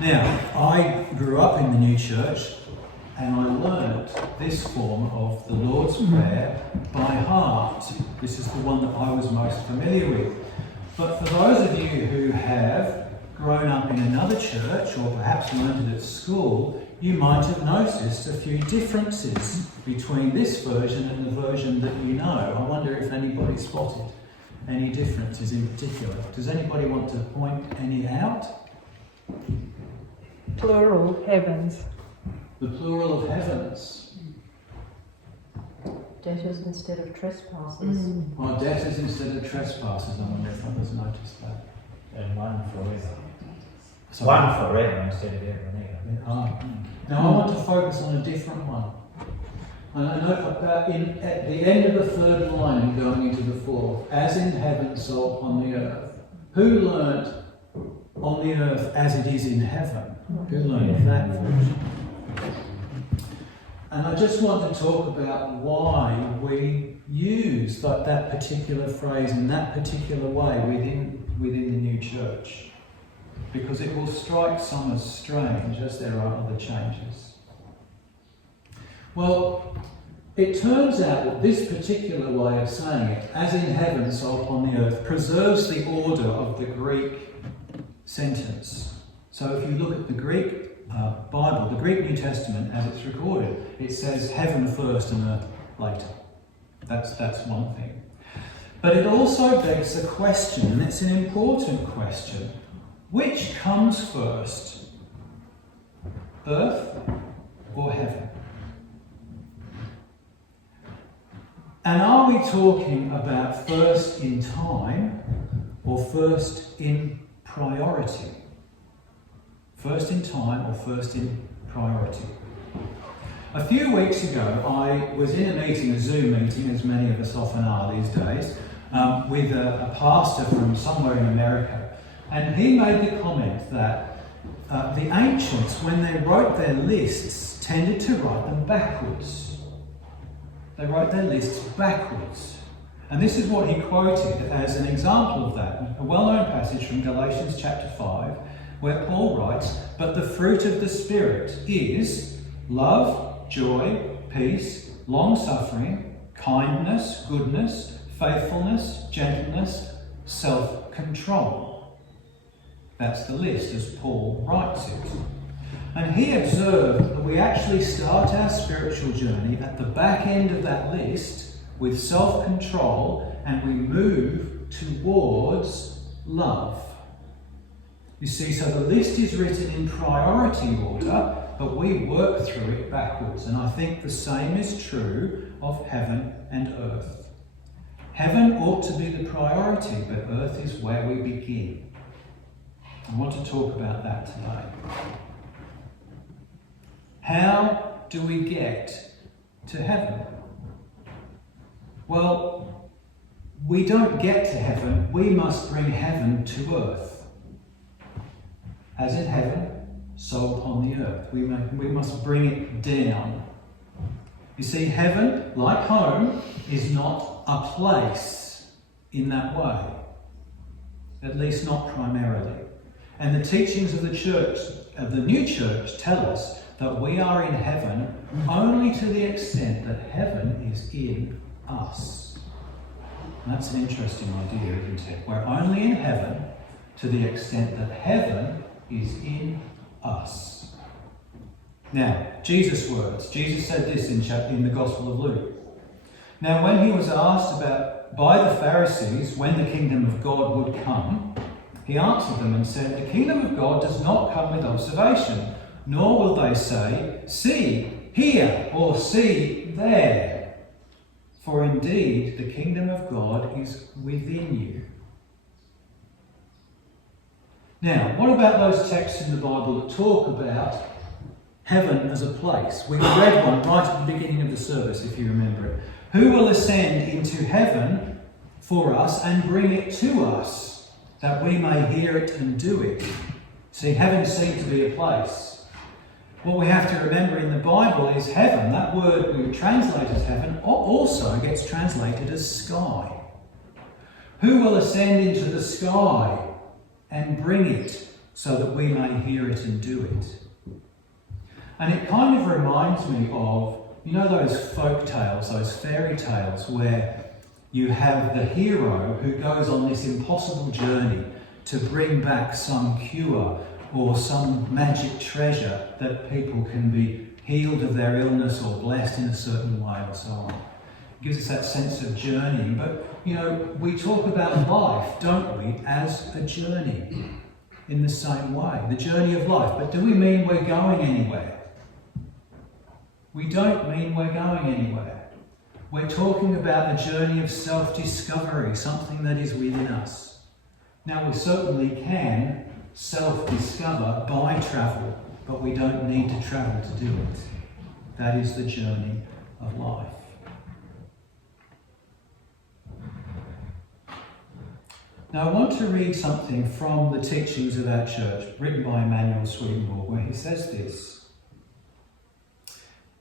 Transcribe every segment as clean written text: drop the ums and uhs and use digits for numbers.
Now, I grew up in the new church and I learned this form of the Lord's Prayer by heart. This is the one that I was most familiar with. But for those of you who have grown up in another church or perhaps learned it at school, you might have noticed a few differences between this version and the version that you know. I wonder if anybody spotted any differences in particular. Does anybody want to point any out? Plural, heavens. The plural of heavens. Debtors instead of trespassers. Or debtors instead of trespassers. I wonder if others noticed that. And one forever. So One forever instead of ever and ever. Now I want to focus on a different one. And I know at the end of the third line and going into the fourth, as in heaven, so upon the earth. Who learnt on the earth as it is in heaven? Who learnt that version? And I just want to talk about why we use that particular phrase in that particular way within the new church. Because it will strike some as strange, as there are other changes. Well, it turns out that this particular way of saying it, as in heaven, so upon the earth, preserves the order of the Greek sentence. So if you look at the Greek Bible, the Greek New Testament, as it's recorded, it says heaven first and earth later. That's one thing. But it also begs the question, and it's an important question, which comes first, earth or heaven? And are we talking about first in time or first in priority? First in time or first in priority? A few weeks ago, I was in a meeting, a Zoom meeting, as many of us often are these days, with a pastor from somewhere in America. And he made the comment that the ancients, when they wrote their lists, tended to write them backwards. They wrote their lists backwards. And this is what he quoted as an example of that. A well-known passage from Galatians chapter 5, where Paul writes, "But the fruit of the Spirit is love, joy, peace, long-suffering, kindness, goodness, faithfulness, gentleness, self-control." That's the list as Paul writes it. And he observed that we actually start our spiritual journey at the back end of that list with self-control, and we move towards love. You see, so the list is written in priority order, but we work through it backwards. And I think the same is true of heaven and earth. Heaven ought to be the priority, but earth is where we begin. I want to talk about that today. How do we get to heaven? Well, we don't get to heaven, we must bring heaven to earth. As in heaven, so upon the earth. We must bring it down. You see, heaven, like home, is not a place in that way. At least not primarily. And the teachings of the church, of the new church, tell us that we are in heaven only to the extent that heaven is in us. And that's an interesting idea, isn't it? We're only in heaven to the extent that heaven is in us. Now, Jesus' words. Jesus said this in the Gospel of Luke. Now, when he was asked by the Pharisees when the kingdom of God would come, he answered them and said, "The kingdom of God does not come with observation, nor will they say, 'See here,' or 'See there.' For indeed, the kingdom of God is within you." Now, what about those texts in the Bible that talk about heaven as a place? We read one right at the beginning of the service, if you remember it. Who will ascend into heaven for us and bring it to us, that we may hear it and do it? See, heaven seems to be a place. What we have to remember in the Bible is heaven. That word we translate as heaven also gets translated as sky. Who will ascend into the sky and bring it so that we may hear it and do it. And it kind of reminds me of, you know, those folk tales, those fairy tales, where you have the hero who goes on this impossible journey to bring back some cure or some magic treasure that people can be healed of their illness or blessed in a certain way or so on. It gives us that sense of journeying. But, you know, we talk about life, don't we, as a journey in the same way, the journey of life. But do we mean we're going anywhere? We don't mean we're going anywhere. We're talking about a journey of self-discovery, something that is within us. Now, we certainly can self-discover by travel, but we don't need to travel to do it. That is the journey of life. Now, I want to read something from the teachings of our church, written by Emanuel Swedenborg, where he says this: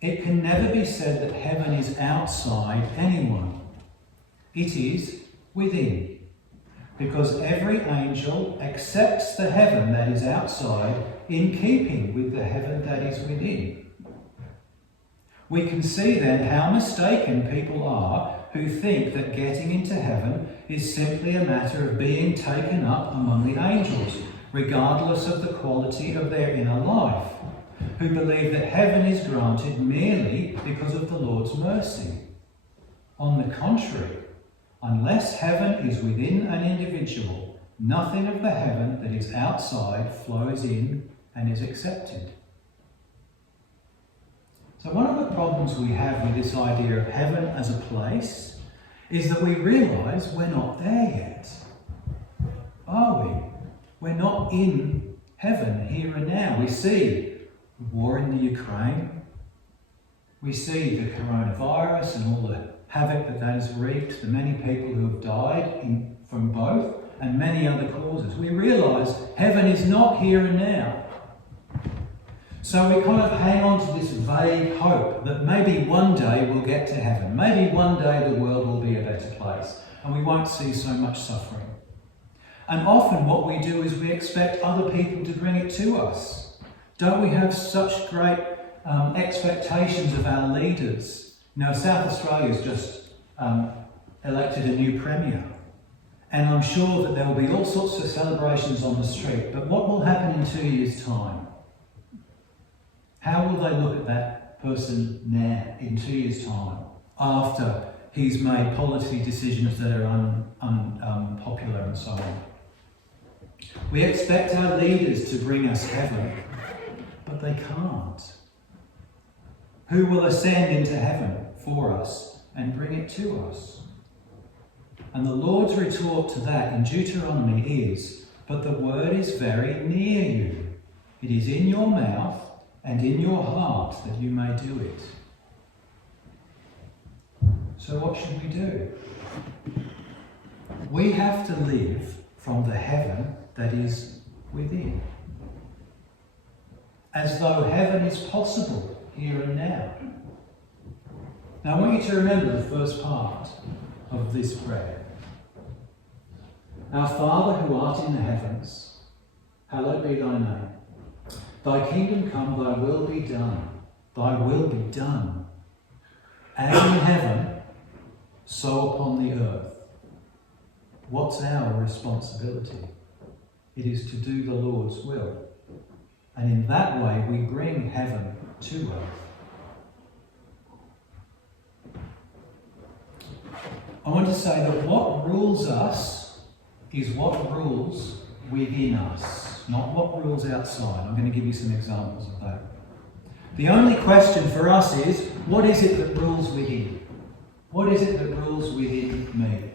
"It can never be said that heaven is outside anyone. It is within, because every angel accepts the heaven that is outside in keeping with the heaven that is within. We can see then how mistaken people are who think that getting into heaven is simply a matter of being taken up among the angels, regardless of the quality of their inner life, who believe that heaven is granted merely because of the Lord's mercy. On the contrary, unless heaven is within an individual, nothing of the heaven that is outside flows in and is accepted." So one of the problems we have with this idea of heaven as a place is that we realise we're not there yet. Are we? We're not in heaven here and now. We see the war in the Ukraine. We see the coronavirus and all the havoc that has wreaked, the many people who have died from both, and many other causes. We realise heaven is not here and now. So we kind of hang on to this vague hope that maybe one day we'll get to heaven. Maybe one day the world will be a better place and we won't see so much suffering. And often what we do is we expect other people to bring it to us. Don't we have such great expectations of our leaders? Now, South Australia's just elected a new premier. And I'm sure that there will be all sorts of celebrations on the street. But what will happen in 2 years' time? How will they look at that person now in 2 years' time after he's made policy decisions that are unpopular and so on? We expect our leaders to bring us heaven, but they can't. Who will ascend into heaven for us and bring it to us? And the Lord's retort to that in Deuteronomy is, "But the word is very near you. It is in your mouth and in your heart that you may do it." So what should we do? We have to live from the heaven that is within, as though heaven is possible here and now. Now I want you to remember the first part of this prayer. "Our Father who art in the heavens, hallowed be thy name. Thy kingdom come, thy will be done. Thy will be done. As in heaven, so upon the earth." What's our responsibility? It is to do the Lord's will. And in that way we bring heaven to earth. I want to say that what rules us is what rules within us, not what rules outside. I'm going to give you some examples of that. The only question for us is, what is it that rules within? What is it that rules within me?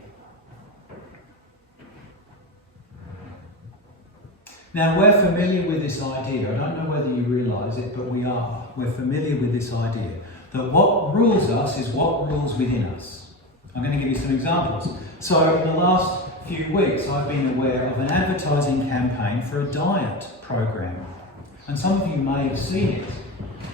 Now, we're familiar with this idea. I don't know whether you realise it, but we are. We're familiar with this idea that what rules us is what rules within us. I'm going to give you some examples. So, in the last few weeks, I've been aware of an advertising campaign for a diet program. And some of you may have seen it.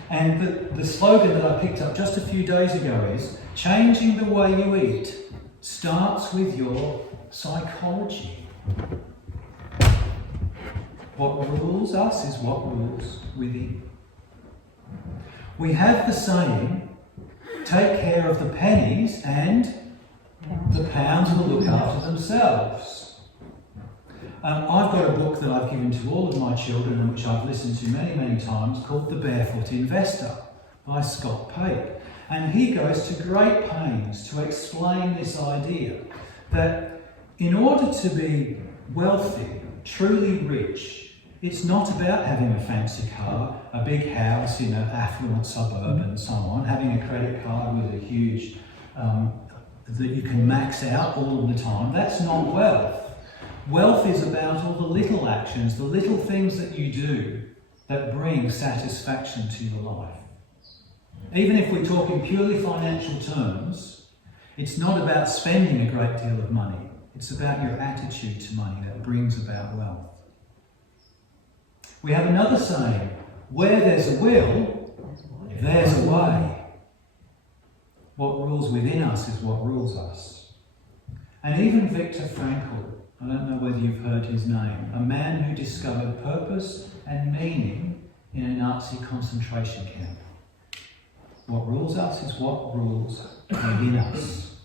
And the slogan that I picked up just a few days ago is, "Changing the way you eat starts with your psychology." What rules us is what rules within. We have the saying, take care of the pennies and the pounds will look after themselves. I've got a book that I've given to all of my children and which I've listened to many, many times called The Barefoot Investor by Scott Pape. And he goes to great pains to explain this idea that in order to be wealthy, truly rich, it's not about having a fancy car, a big house in an affluent suburb and so on, having a credit card with a huge, that you can max out all of the time. That's not wealth. Wealth is about all the little actions, the little things that you do that bring satisfaction to your life. Even if we talk in purely financial terms, it's not about spending a great deal of money. It's about your attitude to money that brings about wealth. We have another saying, where there's a will, there's a way. What rules within us is what rules us. And even Viktor Frankl, I don't know whether you've heard his name, a man who discovered purpose and meaning in a Nazi concentration camp. What rules us is what rules within us.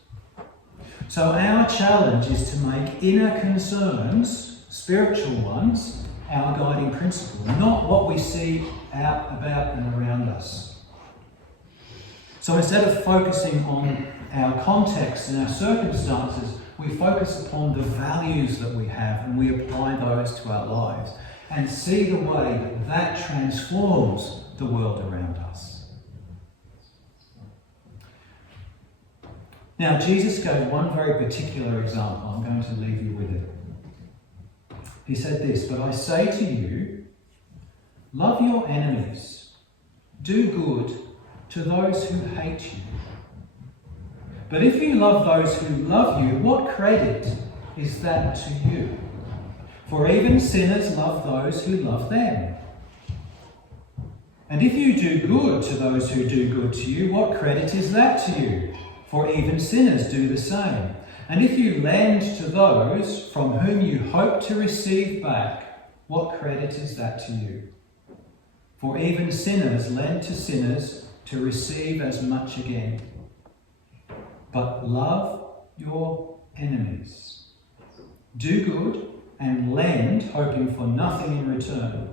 So our challenge is to make inner concerns, spiritual ones, our guiding principle, not what we see out about and around us. So instead of focusing on our context and our circumstances, we focus upon the values that we have and we apply those to our lives and see the way that that transforms the world around us. Now, Jesus gave one very particular example. I'm going to leave you with it. He said this, "But I say to you, love your enemies, do good to those who hate you. But if you love those who love you, what credit is that to you? For even sinners love those who love them. And if you do good to those who do good to you, what credit is that to you? For even sinners do the same. And if you lend to those from whom you hope to receive back, what credit is that to you? For even sinners lend to sinners to receive as much again. But love your enemies. Do good and lend, hoping for nothing in return,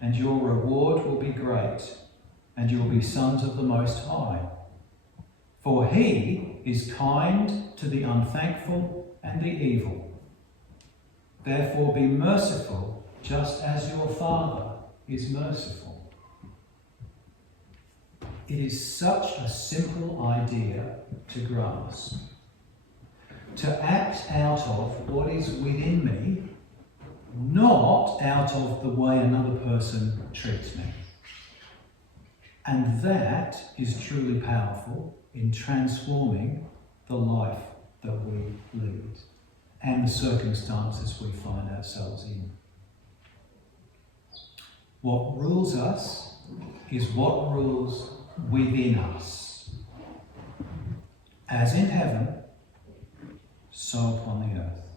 and your reward will be great, and you will be sons of the Most High. For he is kind to the unthankful and the evil. Therefore be merciful, just as your Father is merciful." It is such a simple idea to grasp. To act out of what is within me, not out of the way another person treats me. And that is truly powerful in transforming the life that we lead and the circumstances we find ourselves in. What rules us is what rules within us. As in heaven, so upon the earth.